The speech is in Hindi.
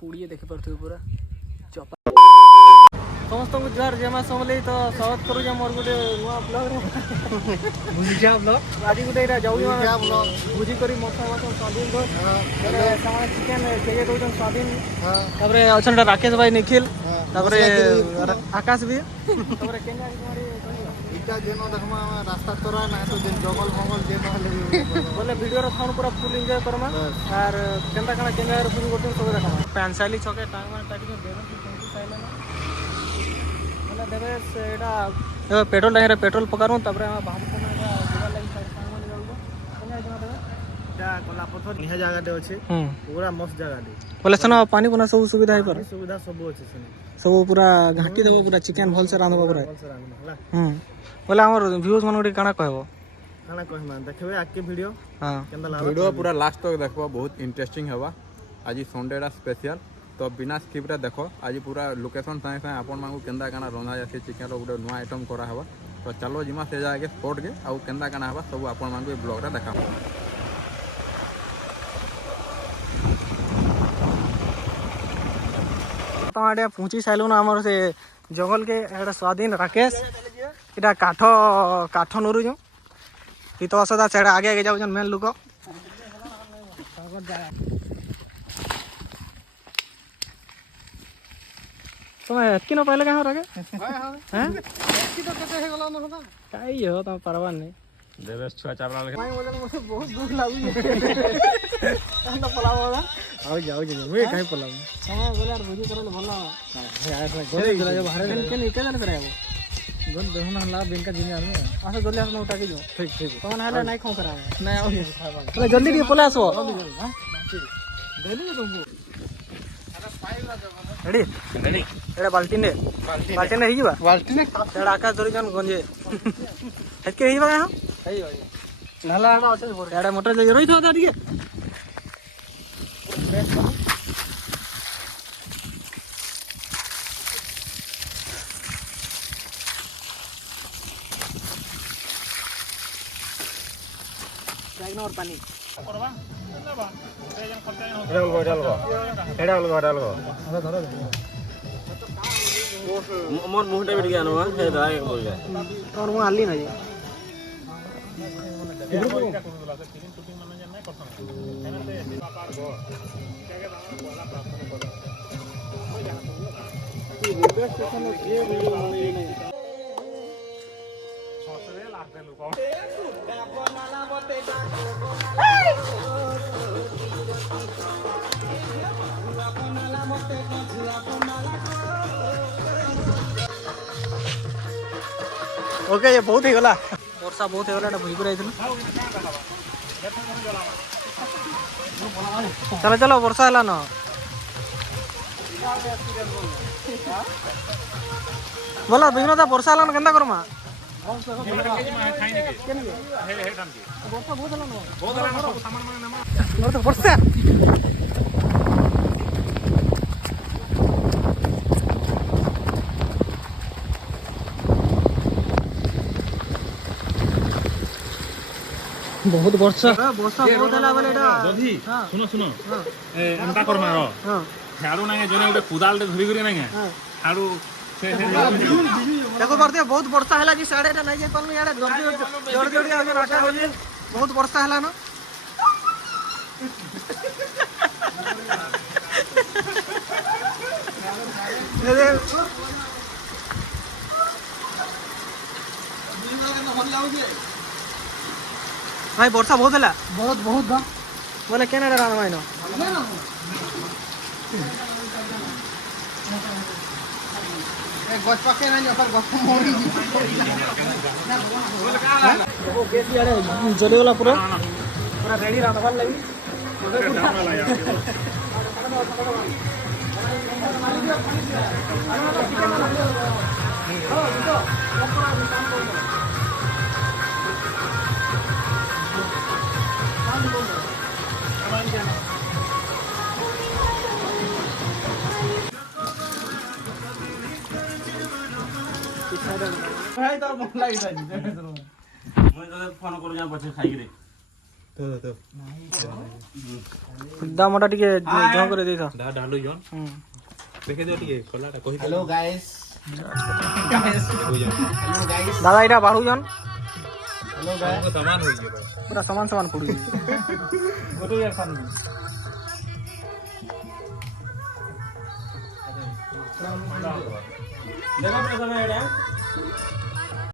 पुड़िए देख पारे पूरा चपा समस्त को जुआर जमा समले तो स्वागत करू मोर गोटे नुआ ब्लॉग रे भुजिया ब्लॉग आज गोटे एटा जाऊ ब्लॉग भुजी करी मसा मसा स्वाधीन को सामान चिकन केजे दोजन स्वाधीन तापरे अछन राकेश भाई निखिल तापरे आकाश भी तापरे केना तुम्हारी इटा जेनो देखमा रास्ता तोरा ना तो जेन जंगल मंगल जेनो बोले वीडियो रो थान पूरा फुल एंजॉय करमा और केंदा कना केंदा रो पूरी गोटे सब देखमा पैंसाली छके टांग मान टाकी देबे साइला बोले देबे सेडा पेट्रोल टैंक रे पेट्रोल पकारू तापरे हम बाहर से ना जुगा लागि टांग मान जाऊ केना जना देबे जा कोला पथर निहा जगह दे अछि पूरा मस्त जगह दे बोले सना पानी कोना सब सुविधा है पर सुविधा सब अछि सने सब पूरा घाटी देबो पूरा चिकन भल से रांधबो पूरा बोले हमर व्यूज मन गोटे काना कहबो काना कहमा देखबे आके वीडियो हां केंदा लागो वीडियो पूरा लास्ट तक देखबो बहुत इंटरेस्टिंग हेबा आज संडे रा स्पेशल तो बिना स्किप रे देखो आज पूरा लोकेशन साए साए आपन मांगू केंदा काना रंधा जासे चिकन रो गोटे नुआ आइटम करा हेबा तो चलो जिमा से जाके स्पॉट के आ केंदा काना हेबा सब आपन मांगू ब्लॉग रे देखा तो आडे पहुंची साइलु ना हमर से जंगल के एटा स्वाधीन राकेश इटा काठ काठ नरु जो तो असदा सेड़ा आगे आगे जाऊ मेन लोक तुम्हें एतकी न पाइले कहां रगे हैं एतकी तो कते हे गला न होता काई हो त परवान नहीं देवेश छुआ चावला लगे भाई बोले मुझे बहुत दुख लागु अंदा पलावा आओ जाओ जे मैं काई पलावा हां बोले यार भुजी करले भला है आस गोले जो बाहर के निके जाने करे आबो गन देहना ला बैंक का जिने आने आसा जल्दी आस उठा के जो ठीक ठीक तो ना हला नहीं खो करा नहीं आओ खावा जल्दी दी पला आसो हां देली तुमको रेडी रेडी एड़ा बाल्टीन ने ही जीवा बाल्टीन ने एड़ा आकाश धरि जन गंजे हेके ही बा हां हेई भाई नाला आना আছে एड़ा मोटर जे रही था ଟିକେ और पानी करबा लेबा जन खर्चा एड़ा अलगो मोर मुहटा बिट गया नवा हे दाई बोल जाए और मु आली ना जी ओके ये बहुत ही गला वर्षा बहुत ही गला भूई पुरा चलो चलो वर्षा है ना बोला बिघ्नता वर्षा है केंदा करमा वर्षा बहुत वर्षा वर्षा बहुत हला वाला एटा जदी सुनो सुनो एंता कर मारो हाडू नागे जने उडे कुदाल दे धरि गरी नागे हाडू से देखो करते बहुत वर्षा हला जी साडे एटा नै जे पलनु याडे जोड़ जोड़ी आ राटा हो जी बहुत वर्षा हला न भाई वर्षा बहुत है बहुत बहुत बा बोले केना डरा भाई न एक गछ पके ना पर गछ मोड़ी वो केसी आरे जले वाला पूरा पूरा रेडी रांधवार लगी भाई तो मन लागी जाई ଫୋନ କରୁ ଯା ପଛେ ଖାଇକିରି ଦାମ ଟା ଟିକେ ଝ করে ଦେଇଥା ढालू जन देखे दियो टिके कलाटा कहि हेलो गाइस দাদা এটা বাড়ু জন हेलो गाइस सामान होई जे पूरा समान समान पड़ू गोटो यार खान देखो तो समय एडा